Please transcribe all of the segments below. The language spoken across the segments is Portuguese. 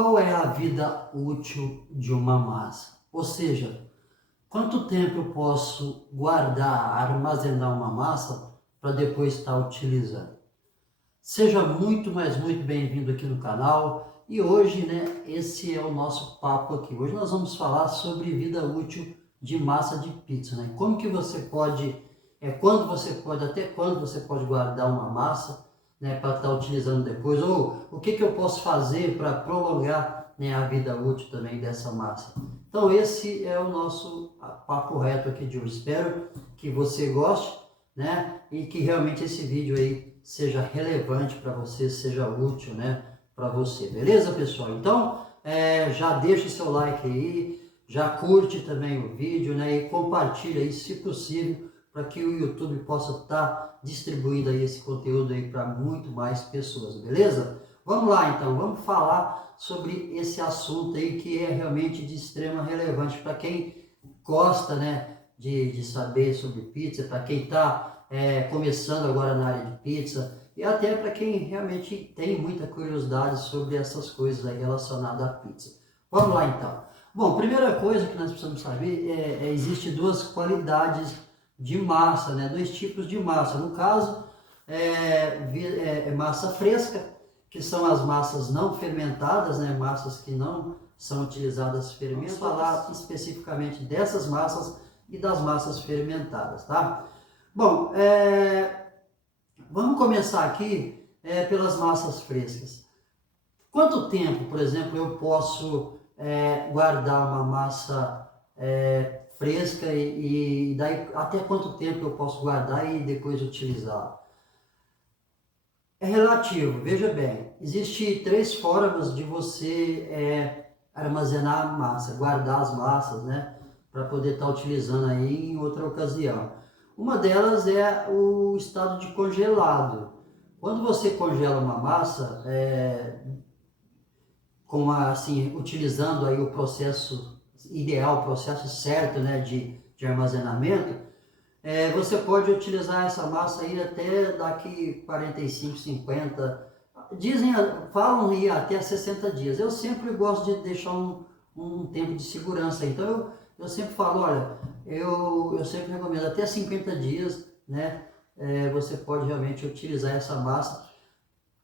Qual é a vida útil de uma massa? Ou seja, quanto tempo eu posso guardar, armazenar uma massa para depois estar utilizando? Seja muito, mas muito bem-vindo aqui no canal. E hoje, esse é o nosso papo aqui. Hoje nós vamos falar sobre vida útil de massa de pizza, Como que você pode, até quando você pode guardar uma massa, para estar utilizando depois, ou o que eu posso fazer para prolongar, a vida útil também dessa massa. Então esse é o nosso papo reto aqui de hoje. Espero que você goste, e que realmente esse vídeo aí seja relevante para você, seja útil, para você. Beleza, pessoal? Então, já deixa seu like aí, já curte também o vídeo, e compartilha aí, se possível, para que o YouTube possa estar distribuindo aí esse conteúdo aí para muito mais pessoas, beleza? Vamos lá, então, vamos falar sobre esse assunto aí que é realmente de extrema relevância para quem gosta, de saber sobre pizza, para quem está começando agora na área de pizza e até para quem realmente tem muita curiosidade sobre essas coisas aí relacionadas à pizza. Vamos lá, então. Bom, primeira coisa que nós precisamos saber existe duas qualidades de massa, dois tipos de massa. No caso, massa fresca, que são as massas não fermentadas, massas que não são utilizadas fermentadas. Vamos falar especificamente dessas massas e das massas fermentadas, tá? Bom, vamos começar aqui pelas massas frescas. Quanto tempo, por exemplo, eu posso guardar uma massa fresca e daí até quanto tempo eu posso guardar e depois utilizá-la? É relativo, veja bem, existem três formas de você armazenar a massa, guardar as massas, para poder estar utilizando aí em outra ocasião. Uma delas é o estado de congelado. Quando você congela uma massa, utilizando aí o processo ideal, o processo certo, de armazenamento, você pode utilizar essa massa aí até daqui 45, 50, falam aí até 60 dias. Eu sempre gosto de deixar um tempo de segurança, então eu sempre falo, olha, eu sempre recomendo até 50 dias, você pode realmente utilizar essa massa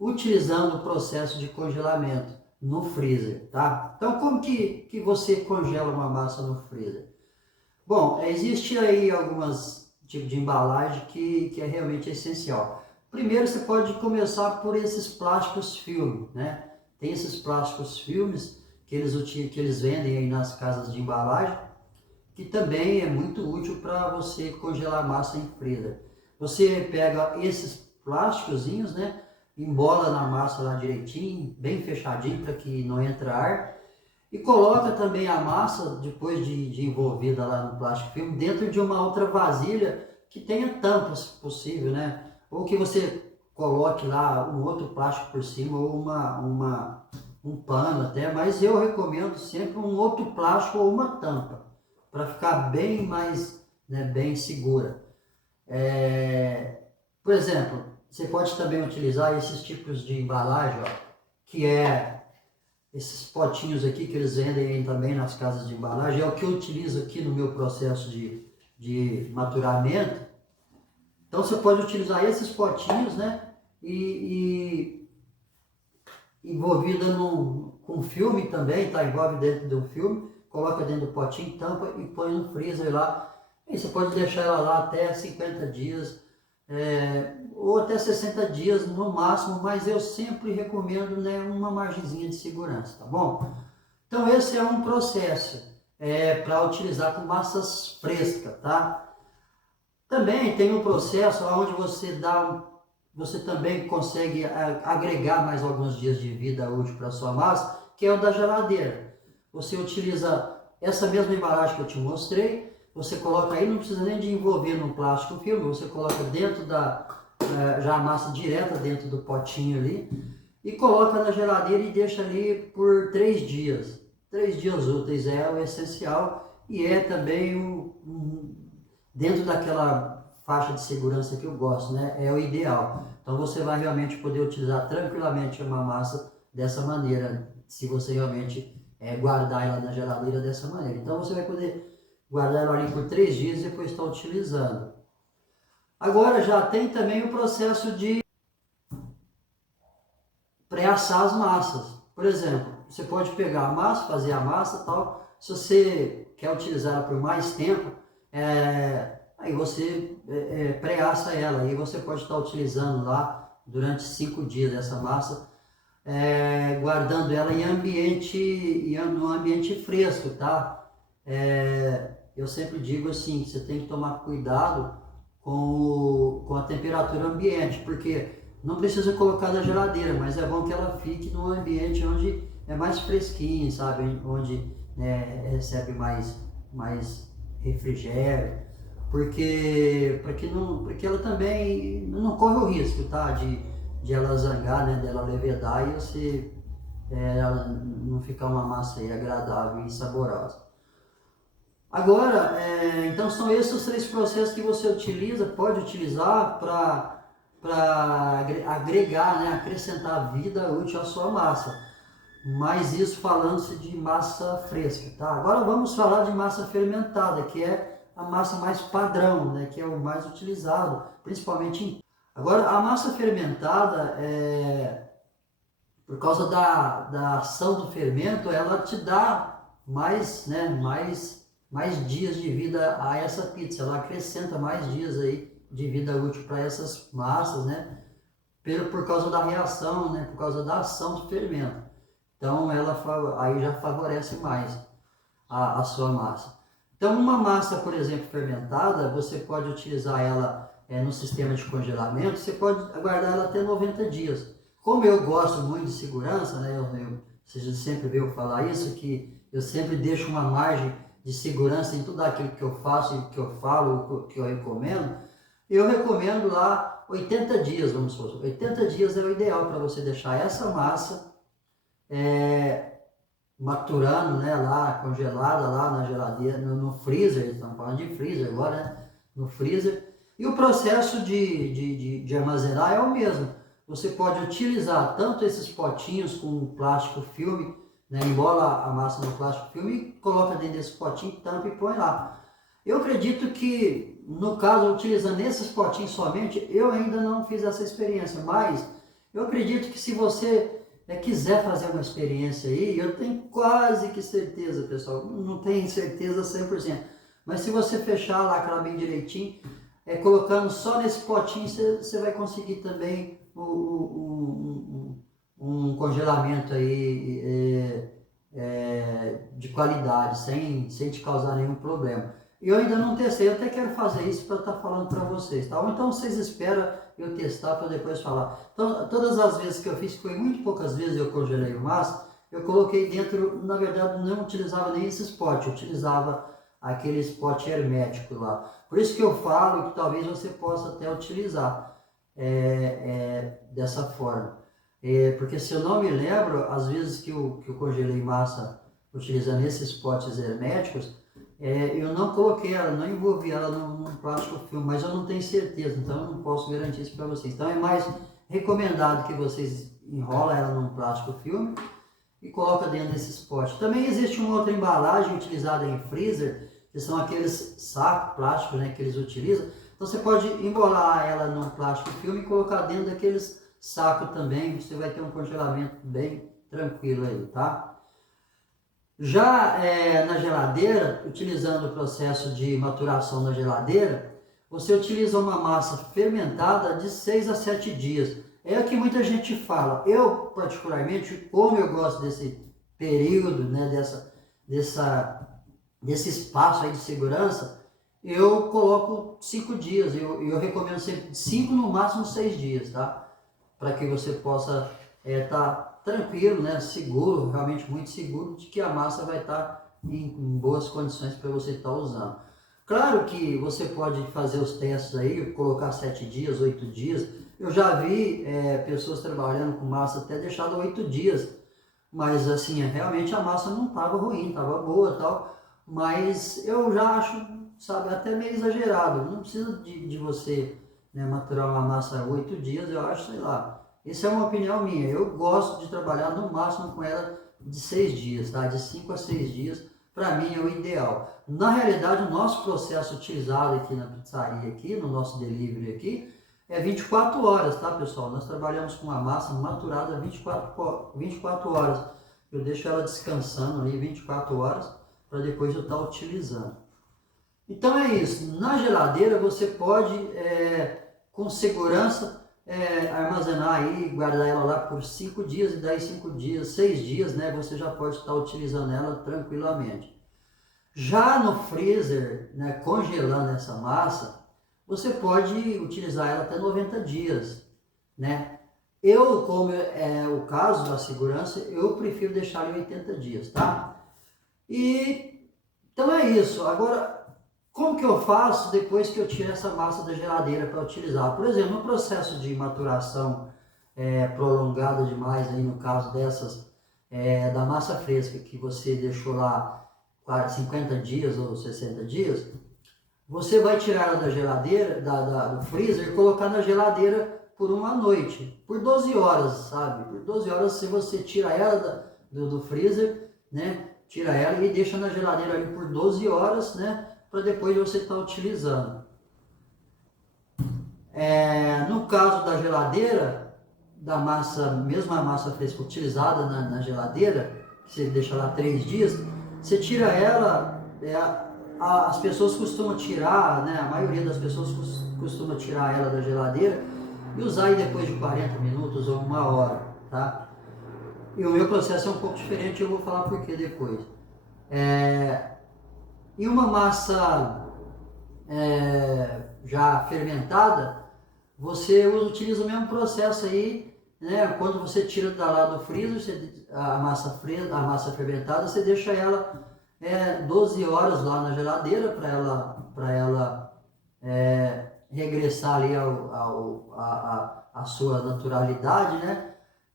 utilizando o processo de congelamento no freezer, tá? Então, como que você congela uma massa no freezer? Bom, existe aí algumas tipos de embalagem que é realmente essencial. Primeiro, você pode começar por esses plásticos filme, Tem esses plásticos filmes que eles vendem aí nas casas de embalagem, que também é muito útil para você congelar massa em freezer. Você pega esses plásticozinhos, embola na massa lá direitinho, bem fechadinho para que não entre ar, e coloca também a massa, depois de envolvida lá no plástico filme, dentro de uma outra vasilha que tenha tampa, se possível, Ou que você coloque lá um outro plástico por cima, ou um pano até, mas eu recomendo sempre um outro plástico ou uma tampa, para ficar bem mais, bem segura. Por exemplo, você pode também utilizar esses tipos de embalagem, ó, que esses potinhos aqui que eles vendem também nas casas de embalagem, é o que eu utilizo aqui no meu processo de maturamento. Então você pode utilizar esses potinhos, e envolvida com filme também, tá? Envolve dentro do filme, coloca dentro do potinho, tampa e põe no freezer lá. E você pode deixar ela lá até 50 dias, ou até 60 dias no máximo, mas eu sempre recomendo, uma margenzinha de segurança, tá bom? Então esse é um processo para utilizar com massas frescas, tá? Também tem um processo onde você também consegue agregar mais alguns dias de vida útil para sua massa, que é o da geladeira. Você utiliza essa mesma embalagem que eu te mostrei, você coloca aí, não precisa nem de envolver no plástico filme, você coloca dentro já a massa direta dentro do potinho ali, e coloca na geladeira e deixa ali por 3 dias. 3 dias úteis é o essencial e é também dentro daquela faixa de segurança que eu gosto, é o ideal. Então você vai realmente poder utilizar tranquilamente uma massa dessa maneira, se você realmente guardar ela na geladeira dessa maneira. Então você vai poder guardar ela ali por 3 dias e depois estar utilizando. Agora já tem também o processo de pré-assar as massas. Por exemplo, você pode pegar a massa, fazer a massa e tal. Se você quer utilizar ela por mais tempo, aí você pré-assa ela. Aí você pode estar utilizando lá durante 5 dias essa massa, guardando ela no ambiente fresco, tá? Eu sempre digo assim, que você tem que tomar cuidado com a temperatura ambiente, porque não precisa colocar na geladeira, mas é bom que ela fique num ambiente onde é mais fresquinho, sabe? Onde recebe mais refrigério, porque ela também não corre o risco, tá? De ela zangar, né? Dela levedar e você ela não ficar uma massa aí agradável e saborosa. Agora, então são esses os 3 processos que você pode utilizar para agregar, né, acrescentar vida útil à sua massa. Mas isso falando-se de massa fresca, tá? Agora vamos falar de massa fermentada, que é a massa mais padrão, né, que é o mais utilizado, principalmente em... Agora, a massa fermentada, por causa da ação do fermento, ela te dá mais dias de vida a essa pizza, ela acrescenta mais dias aí de vida útil para essas massas, né? Por causa da reação, né? Por causa da ação do fermento. Então ela aí já favorece mais a sua massa. Então uma massa, por exemplo, fermentada, você pode utilizar ela no sistema de congelamento, você pode guardar ela até 90 dias. Como eu gosto muito de segurança, né? Você sempre viu falar isso, que eu sempre deixo uma margem de segurança em tudo aquilo que eu faço, que eu falo, que eu recomendo. Eu recomendo lá 80 dias, vamos supor. 80 dias é o ideal para você deixar essa massa maturando, né, lá, congelada lá na geladeira, no freezer, estamos falando de freezer agora, né, no freezer. E o processo de armazenar é o mesmo. Você pode utilizar tanto esses potinhos com plástico filme, né, embola a massa no plástico filme e coloca dentro desse potinho, tampa e põe lá. Eu acredito que, no caso, utilizando esses potinhos somente, eu ainda não fiz essa experiência, mas eu acredito que se você quiser fazer uma experiência aí, eu tenho quase que certeza, pessoal, não tenho certeza 100%, mas se você fechar, lacrar bem direitinho, colocando só nesse potinho, você vai conseguir também um congelamento aí de qualidade, sem te causar nenhum problema. Eu ainda não testei, eu até quero fazer isso para estar falando para vocês, tá? Ou então vocês esperam eu testar para depois falar. Então, todas as vezes que eu fiz, foi muito poucas vezes eu congelei massa, eu coloquei dentro, na verdade não utilizava nem esses potes, eu utilizava aqueles potes herméticos lá. Por isso que eu falo que talvez você possa até utilizar dessa forma. Porque se eu não me lembro, às vezes que eu congelei massa utilizando esses potes herméticos, eu não coloquei ela, não envolvi ela num plástico filme, mas eu não tenho certeza, então eu não posso garantir isso para vocês. Então é mais recomendado que vocês enrolam ela num plástico filme e colocam dentro desses potes. Também existe uma outra embalagem utilizada em freezer, que são aqueles sacos plásticos, né, que eles utilizam. Então você pode embolar ela num plástico filme e colocar dentro daqueles sacos também, você vai ter um congelamento bem tranquilo aí, tá? Já na geladeira, utilizando o processo de maturação na geladeira, você utiliza uma massa fermentada de 6 a 7 dias. É o que muita gente fala. Eu, particularmente, como eu gosto desse período, né, desse espaço aí de segurança, eu coloco 5 dias. Eu recomendo sempre 5, no máximo 6 dias, tá? Para que você possa estar tranquilo, né, seguro, realmente muito seguro de que a massa vai estar em boas condições para você estar usando. Claro que você pode fazer os testes aí, colocar 7 dias, 8 dias. Eu já vi pessoas trabalhando com massa até deixado 8 dias, mas assim, realmente a massa não estava ruim, estava boa e tal, mas eu já acho, sabe, até meio exagerado. Não precisa de você, né, maturar uma massa 8 dias, eu acho, sei lá. Essa é uma opinião minha. Eu gosto de trabalhar no máximo com ela de 6 dias, tá? De 5 a 6 dias, para mim é o ideal. Na realidade, o nosso processo utilizado aqui na pizzaria, aqui, no nosso delivery aqui, é 24 horas, tá, pessoal? Nós trabalhamos com uma massa maturada 24 horas. Eu deixo ela descansando ali 24 horas para depois eu estar utilizando. Então é isso. Na geladeira você pode, com segurança, armazenar aí, guardar ela lá por 5 dias, e daí 5 dias, 6 dias, né? Você já pode estar utilizando ela tranquilamente. Já no freezer, né, congelando essa massa, você pode utilizar ela até 90 dias, né? Eu, como é o caso da segurança, eu prefiro deixar em 80 dias, tá? E então é isso. Agora, como que eu faço depois que eu tiro essa massa da geladeira para utilizar? Por exemplo, no processo de maturação prolongada demais, aí no caso dessas, da massa fresca que você deixou lá 50 dias ou 60 dias, você vai tirar ela da geladeira, do freezer e colocar na geladeira por uma noite, por 12 horas, sabe? Por 12 horas, se você tira ela do freezer, né? Tira ela e deixa na geladeira ali por 12 horas, né? Para depois você estar utilizando. No caso da geladeira, da massa, mesmo a massa fresca utilizada na geladeira, que você deixa lá 3 dias, você tira ela, as pessoas costumam tirar, né? A maioria das pessoas costuma tirar ela da geladeira e usar aí depois de 40 minutos ou uma hora, tá? E o meu processo é um pouco diferente, eu vou falar por que depois. E uma massa já fermentada, você utiliza o mesmo processo aí, né? Quando você tira lá do freezer, a massa fermentada, você deixa ela 12 horas lá na geladeira para ela regressar ali a sua naturalidade, né?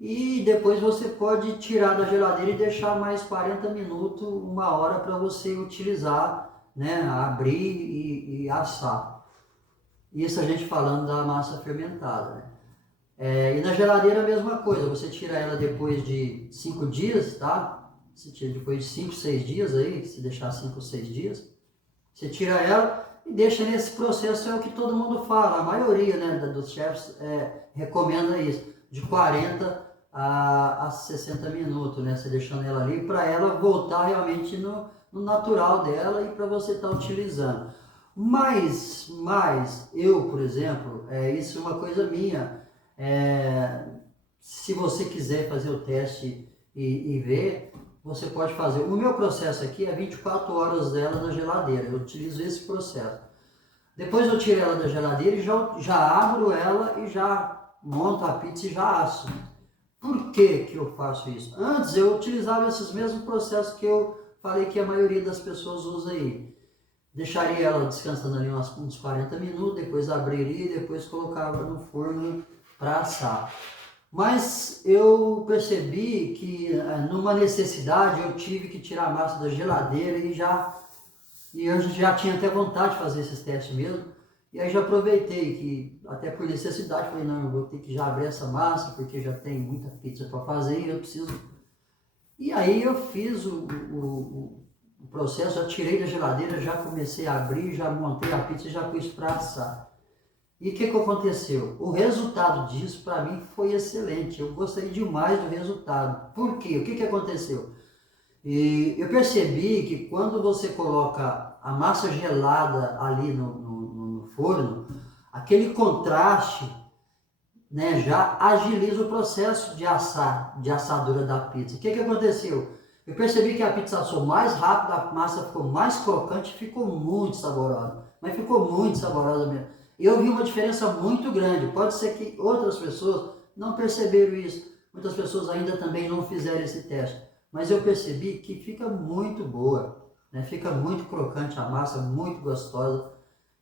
E depois você pode tirar da geladeira e deixar mais 40 minutos, uma hora para você utilizar, né? Abrir e assar. Isso a gente falando da massa fermentada, né? E na geladeira a mesma coisa, você tira ela depois de 5 dias, tá? Você tira depois de 5, 6 dias aí, se deixar 5, 6 dias, você tira ela e deixa nesse processo, é o que todo mundo fala, a maioria, né, dos chefs recomenda isso, de 40 a 60 minutos, né? Você deixando ela ali para ela voltar realmente no natural dela e para você estar utilizando. Mas eu, por exemplo, isso é uma coisa minha. Se você quiser fazer o teste e ver, você pode fazer. O meu processo aqui é 24 horas dela na geladeira, eu utilizo esse processo. Depois eu tiro ela da geladeira e já abro ela e já monto a pizza e já asso. Por que eu faço isso? Antes eu utilizava esses mesmos processos que eu falei que a maioria das pessoas usa aí. Deixaria ela descansando ali uns 40 minutos, depois abriria e depois colocava no forno para assar. Mas eu percebi que numa necessidade eu tive que tirar a massa da geladeira e eu já tinha até vontade de fazer esses testes mesmo. E aí já aproveitei que, até por necessidade, falei, não, eu vou ter que já abrir essa massa, porque já tem muita pizza para fazer e eu preciso. E aí eu fiz o processo, já tirei da geladeira, já comecei a abrir, já montei a pizza e já pus para assar. E o que aconteceu? O resultado disso para mim foi excelente, eu gostei demais do resultado. Por quê? O que aconteceu? E eu percebi que quando você coloca a massa gelada ali no forno, aquele contraste, né, já agiliza o processo de assadura da pizza. O que aconteceu? Eu percebi que a pizza assou mais rápido, a massa ficou mais crocante, ficou muito saborosa. Mas ficou muito saborosa mesmo. E eu vi uma diferença muito grande. Pode ser que outras pessoas não perceberam isso. Muitas pessoas ainda também não fizeram esse teste. Mas eu percebi que fica muito boa, né? Fica muito crocante a massa, muito gostosa.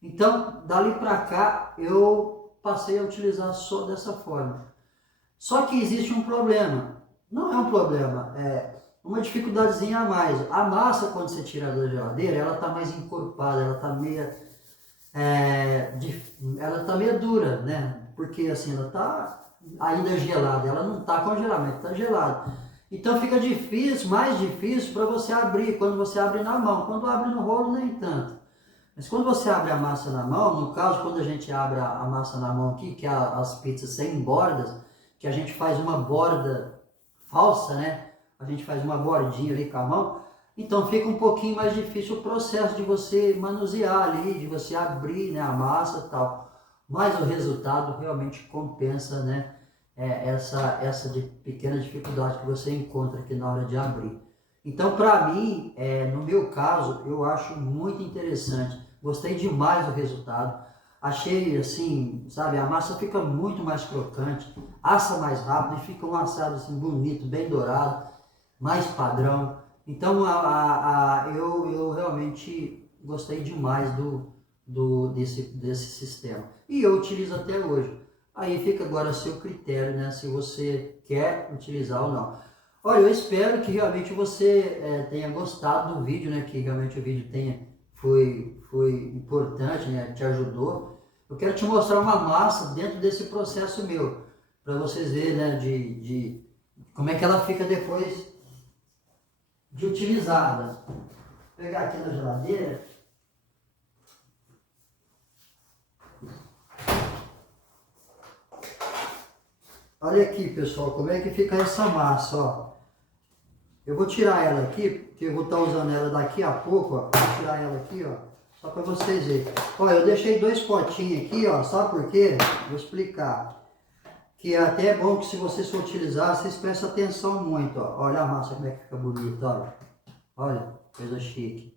Então, dali para cá, eu passei a utilizar só dessa forma. Só que existe um problema. Não é um problema, é uma dificuldadezinha a mais. A massa, quando você tira da geladeira, ela está mais encorpada, ela está meio dura, né? Porque assim, ela está ainda gelada, ela não está congelada, mas está gelada. Então fica difícil, mais difícil para você abrir, quando você abre na mão. Quando abre no rolo, nem tanto. Mas quando você abre a massa na mão, no caso, quando a gente abre a massa na mão aqui, que é as pizzas sem bordas, que a gente faz uma borda falsa, né? A gente faz uma bordinha ali com a mão, então fica um pouquinho mais difícil o processo de você manusear ali, de você abrir, né, a massa e tal. Mas o resultado realmente compensa, né, essa pequena dificuldade que você encontra aqui na hora de abrir. Então, para mim, no meu caso, eu acho muito interessante. Gostei demais do resultado. Achei assim, sabe, a massa fica muito mais crocante, assa mais rápido e fica um assado assim bonito, bem dourado, mais padrão. Então, eu realmente gostei demais desse sistema. E eu utilizo até hoje. Aí fica agora a seu critério, né, se você quer utilizar ou não. Olha, eu espero que realmente você tenha gostado do vídeo, né? Que realmente o vídeo foi importante, né? Te ajudou. Eu quero te mostrar uma massa dentro desse processo meu, para vocês verem, né? De como é que ela fica depois de utilizada. Vou pegar aqui na geladeira. Olha aqui, pessoal, como é que fica essa massa, ó. Eu vou tirar ela aqui, porque eu vou estar usando ela daqui a pouco, ó. Vou tirar ela aqui, ó, só para vocês verem. Ó, eu deixei 2 potinhos aqui, ó, sabe por quê? Vou explicar. Que é até bom que se vocês for utilizar, vocês prestem atenção muito, ó. Olha a massa como é que fica bonita, olha. Olha, coisa chique.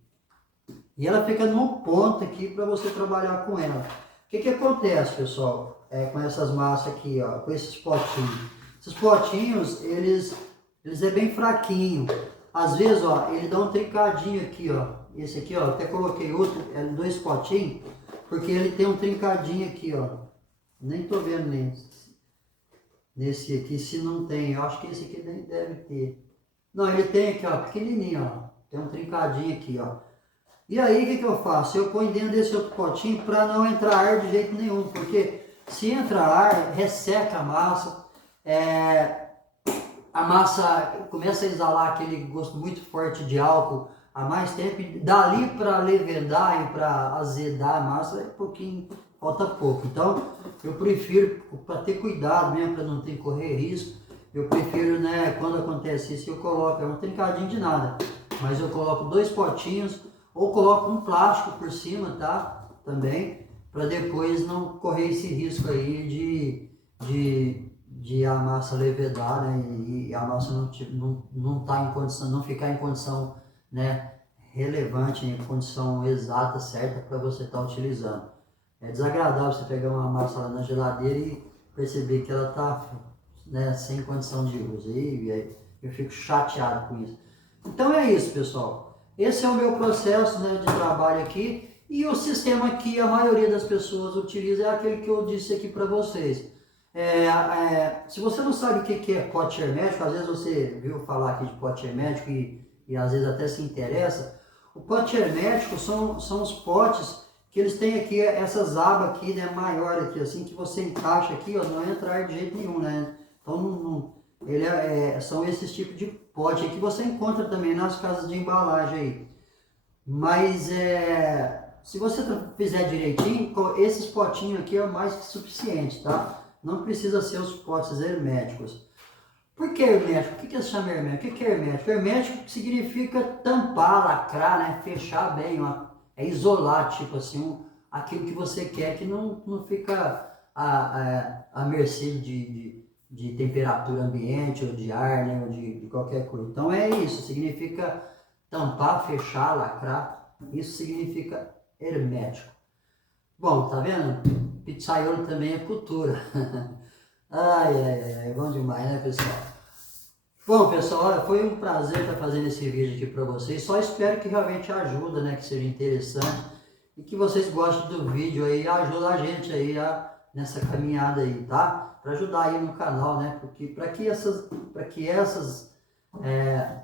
E ela fica no ponto aqui para você trabalhar com ela. O que acontece, pessoal, com essas massas aqui, ó, com esses potinhos? Esses potinhos, eles é bem fraquinho. Às vezes, ó, ele dá um trincadinho aqui, ó. Esse aqui, ó, até coloquei outro, 2 potinhos, porque ele tem um trincadinho aqui, ó. Nem tô vendo nesse aqui, se não tem. Eu acho que esse aqui nem deve ter. Não, ele tem aqui, ó, pequenininho, ó. Tem um trincadinho aqui, ó. E aí, o que eu faço? Eu ponho dentro desse outro potinho para não entrar ar de jeito nenhum, porque se entra ar, resseca a massa, a massa começa a exalar aquele gosto muito forte de álcool há mais tempo, e dali para levedar e para azedar a massa, pouquinho, falta pouco. Então, eu prefiro, para ter cuidado mesmo, para não ter que correr risco, eu prefiro, né, quando acontece isso, eu coloco, um trincadinho de nada, mas eu coloco 2 potinhos, ou coloco um plástico por cima, tá? Também, para depois não correr esse risco aí de a massa levedar, né? E a massa não tá em condição, não ficar em condição, né, relevante, em condição exata, certa para você estar utilizando. É desagradável você pegar uma massa lá na geladeira e perceber que ela tá, né, sem condição de uso. E aí eu fico chateado com isso. Então é isso, pessoal. Esse é o meu processo, né, de trabalho aqui, e o sistema que a maioria das pessoas utiliza é aquele que eu disse aqui para vocês. Se você não sabe o que é pote hermético, às vezes você viu falar aqui de pote hermético e às vezes até se interessa. O pote hermético são os potes que eles têm aqui essas abas aqui, né, maior aqui, assim, que você encaixa aqui, ó, não entra ar de jeito nenhum, né? Então são esses tipos de pote que você encontra também nas casas de embalagem aí. Mas se você fizer direitinho, esses potinhos aqui é o mais que suficiente, tá? Não precisa ser os potes herméticos. Por que hermético? O que se chama hermético? O que é hermético? Hermético significa tampar, lacrar, né? Fechar bem, isolar, tipo assim, aquilo que você quer que não fica à mercê de temperatura ambiente, ou de ar, né, ou de qualquer coisa. Então é isso, significa tampar, fechar, lacrar, isso significa hermético. Bom, tá vendo? Pizzaiolo também é cultura. É bom demais, né, pessoal? Bom, pessoal, olha, foi um prazer estar fazendo esse vídeo aqui para vocês. Só espero que realmente ajude, né, que seja interessante e que vocês gostem do vídeo aí, ajuda a gente aí nessa caminhada aí, tá? Para ajudar aí no canal, né? Porque para que essas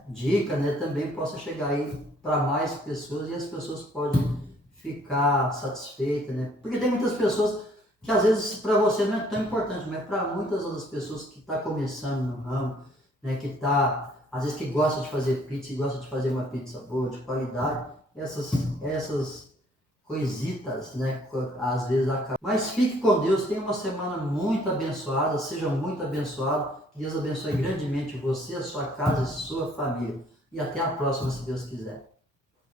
dicas, né, também possa chegar aí para mais pessoas e as pessoas podem ficar satisfeitas, né? Porque tem muitas pessoas que às vezes para você não é tão importante, mas para muitas outras pessoas que estão começando no ramo, né, que tá, às vezes que gosta de fazer pizza e gosta de fazer uma pizza boa, de qualidade, essas coisitas, né, às vezes acabam. Mas fique com Deus, tenha uma semana muito abençoada, seja muito abençoado, que Deus abençoe grandemente você, a sua casa e sua família. E até a próxima, se Deus quiser.